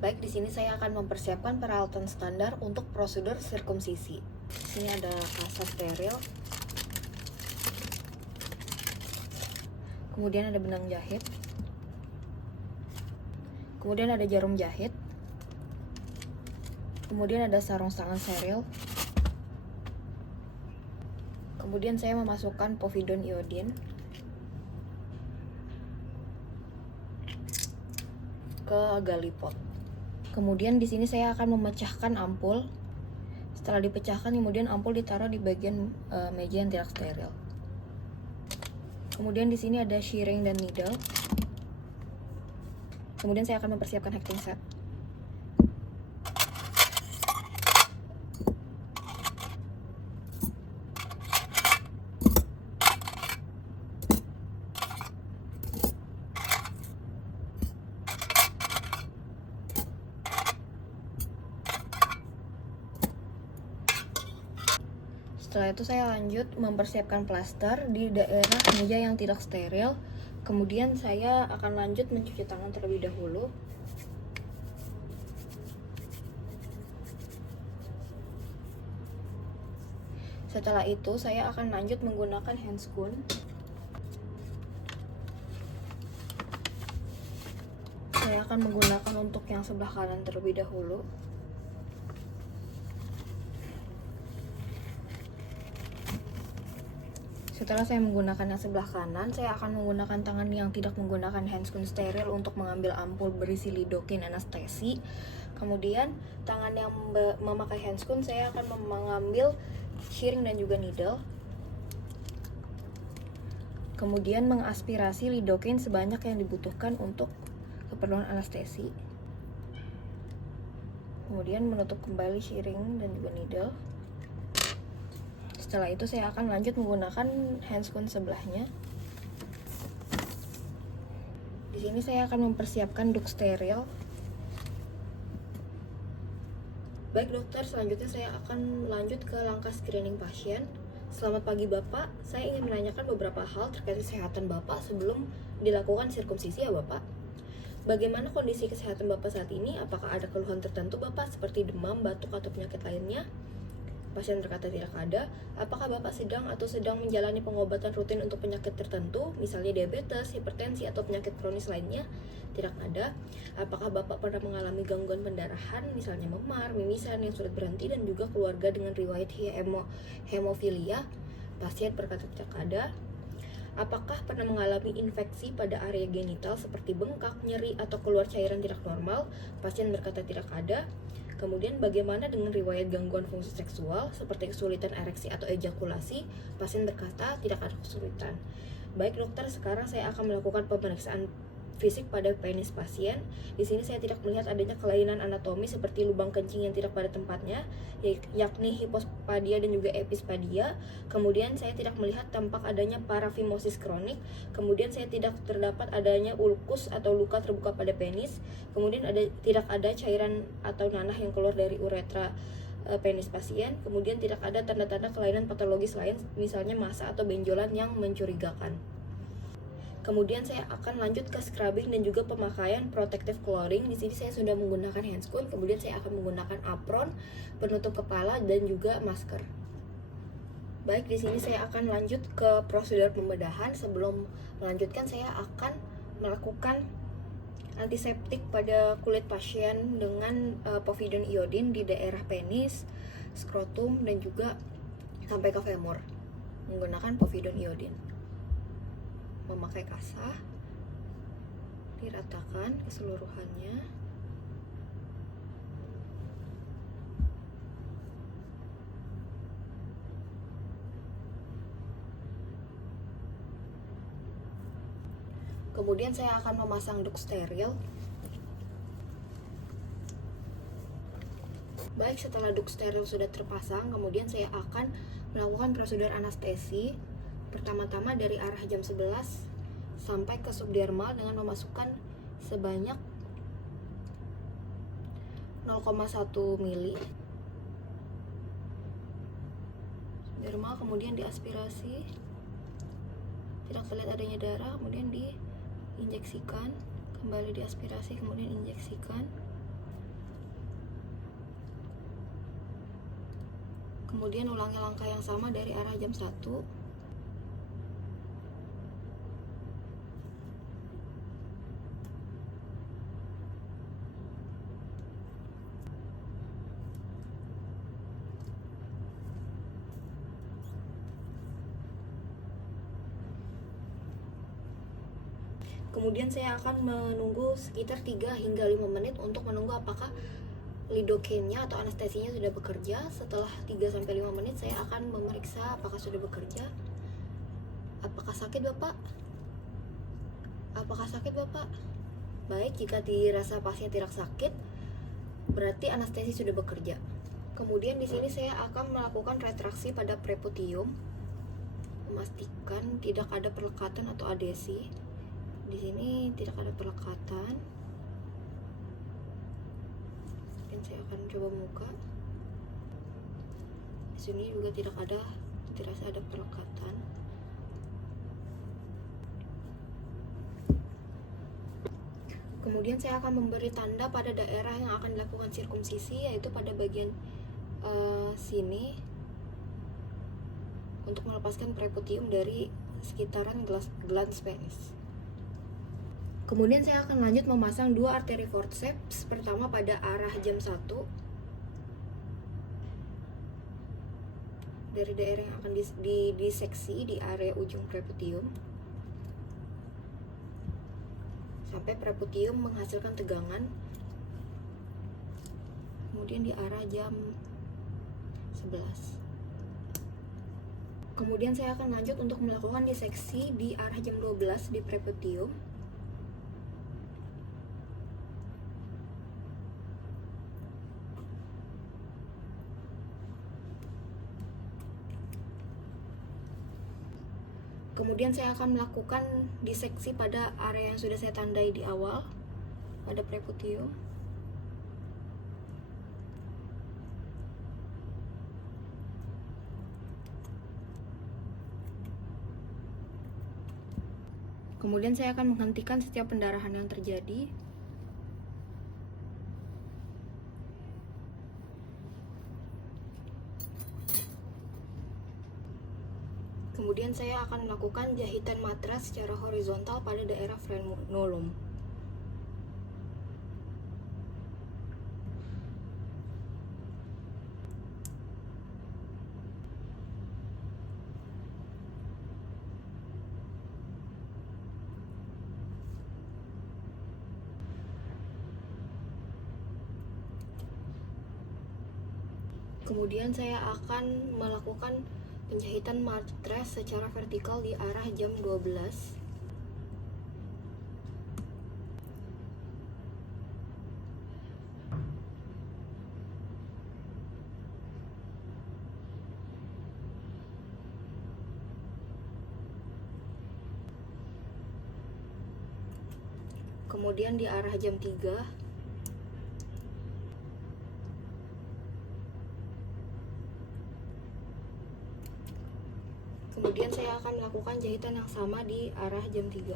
Baik, di sini saya akan mempersiapkan peralatan standar untuk prosedur sirkumsisi. Di sini ada kasa steril, kemudian ada benang jahit, kemudian ada jarum jahit, kemudian ada sarung tangan steril, kemudian saya memasukkan povidone iodine ke galipot. Kemudian di sini saya akan memecahkan ampul. Setelah dipecahkan, kemudian ampul ditaruh di bagian meja yang tidak steril. Kemudian di sini ada shearing dan needle. Kemudian saya akan mempersiapkan hacking set. Setelah itu saya lanjut mempersiapkan plaster di daerah meja yang tidak steril. Kemudian saya akan lanjut mencuci tangan terlebih dahulu. Setelah itu saya akan lanjut menggunakan handscoon. Saya akan menggunakan untuk yang sebelah kanan terlebih dahulu. Setelah saya menggunakan yang sebelah kanan, saya akan menggunakan tangan yang tidak menggunakan handscoon steril untuk mengambil ampul berisi lidocaine anestesi. Kemudian tangan yang memakai handscoon, saya akan mengambil shearing dan juga needle. Kemudian mengaspirasi lidocaine sebanyak yang dibutuhkan untuk keperluan anestesi. Kemudian menutup kembali shearing dan juga needle. Setelah itu saya akan lanjut menggunakan handscoon sebelahnya. Di sini saya akan mempersiapkan duk steril. Baik dokter, selanjutnya saya akan lanjut ke langkah screening pasien. Selamat pagi Bapak, saya ingin menanyakan beberapa hal terkait kesehatan Bapak sebelum dilakukan sirkumsisi ya Bapak. Bagaimana kondisi kesehatan Bapak saat ini? Apakah ada keluhan tertentu Bapak seperti demam, batuk, atau penyakit lainnya? Pasien berkata tidak ada. Apakah Bapak sedang menjalani pengobatan rutin untuk penyakit tertentu, misalnya diabetes, hipertensi, atau penyakit kronis lainnya? Tidak ada. Apakah Bapak pernah mengalami gangguan pendarahan, misalnya memar, mimisan yang sulit berhenti, dan juga keluarga dengan riwayat hemofilia? Pasien berkata tidak ada. Apakah pernah mengalami infeksi pada area genital seperti bengkak, nyeri, atau keluar cairan tidak normal? Pasien berkata tidak ada. Kemudian bagaimana dengan riwayat gangguan fungsi seksual seperti kesulitan ereksi atau ejakulasi? Pasien berkata tidak ada kesulitan. Baik dokter, sekarang saya akan melakukan pemeriksaan fisik pada penis pasien. Di sini saya tidak melihat adanya kelainan anatomi seperti lubang kencing yang tidak pada tempatnya, yakni hipospadia dan juga epispadia. Kemudian saya tidak melihat tampak adanya parafimosis kronik. Kemudian saya tidak terdapat adanya ulkus atau luka terbuka pada penis. Kemudian tidak ada cairan atau nanah yang keluar dari uretra penis pasien. Kemudian tidak ada tanda-tanda kelainan patologis lain, misalnya massa atau benjolan yang mencurigakan. Kemudian saya akan lanjut ke scrubbing dan juga pemakaian protective clothing. Di sini saya sudah menggunakan handscoon, kemudian saya akan menggunakan apron, penutup kepala, dan juga masker. Baik, di sini saya akan lanjut ke prosedur pembedahan. Sebelum melanjutkan, saya akan melakukan antiseptik pada kulit pasien dengan povidone iodine di daerah penis, skrotum, dan juga sampai ke femur menggunakan povidone iodine. Memakai kasa, diratakan keseluruhannya. Kemudian saya akan memasang duk steril. Baik, setelah duk steril sudah terpasang, kemudian saya akan melakukan prosedur anestesi. Pertama-tama dari arah jam 11 sampai ke subdermal dengan memasukkan sebanyak 0,1 mili subdermal, kemudian diaspirasi, tidak terlihat adanya darah, kemudian diinjeksikan, kembali diaspirasi, kemudian injeksikan. Kemudian ulangi langkah yang sama dari arah jam 1. Kemudian saya akan menunggu sekitar 3 hingga 5 menit untuk menunggu apakah lidocaine-nya atau anestesinya sudah bekerja. Setelah 3-5 menit saya akan memeriksa apakah sudah bekerja. Apakah sakit Bapak? Apakah sakit Bapak? Baik, jika dirasa pasien tidak sakit, berarti anestesi sudah bekerja. Kemudian di sini saya akan melakukan retraksi pada preputium, memastikan tidak ada perlekatan atau adesi. Di sini tidak ada perlekatan. Dan saya akan coba buka. Di sini juga tidak dirasa ada perlekatan. Kemudian saya akan memberi tanda pada daerah yang akan dilakukan sirkumsisi, yaitu pada bagian sini, untuk melepaskan preputium dari sekitaran glans penis. Kemudian saya akan lanjut memasang 2 arteri forceps, pertama pada arah jam 1 dari daerah yang akan diseksi di area ujung preputium sampai preputium menghasilkan tegangan. Kemudian di arah jam 11. Kemudian saya akan lanjut untuk melakukan diseksi di arah jam 12 di preputium. Kemudian saya akan melakukan diseksi pada area yang sudah saya tandai di awal, pada preputium. Kemudian saya akan menghentikan setiap pendarahan yang terjadi. Kemudian saya akan melakukan jahitan matras secara horizontal pada daerah frenulum. Kemudian saya akan melakukan penjahitan matras secara vertikal di arah jam 12. Kemudian di arah jam 3. Kemudian saya akan melakukan jahitan yang sama di arah jam 3.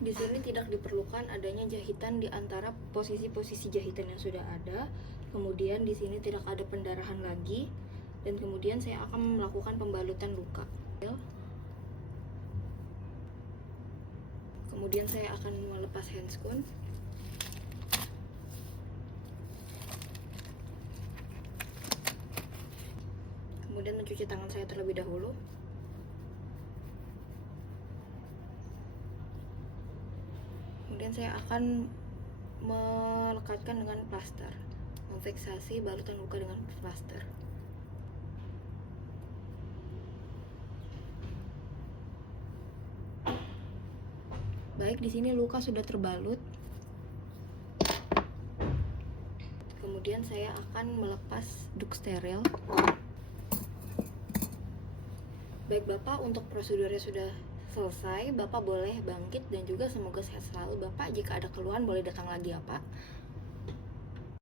Di sini tidak diperlukan adanya jahitan di antara posisi-posisi jahitan yang sudah ada. Kemudian di sini tidak ada pendarahan lagi. Dan kemudian saya akan melakukan pembalutan luka. Kemudian saya akan melepas handscoon. Kemudian mencuci tangan saya terlebih dahulu. Kemudian saya akan melekatkan dengan plaster, memfiksasi balutan luka dengan plaster. Baik, di sini luka sudah terbalut. Kemudian saya akan melepas duk steril. Baik Bapak, untuk prosedurnya sudah selesai. Bapak boleh bangkit dan juga semoga sehat selalu. Bapak, jika ada keluhan boleh datang lagi ya Pak.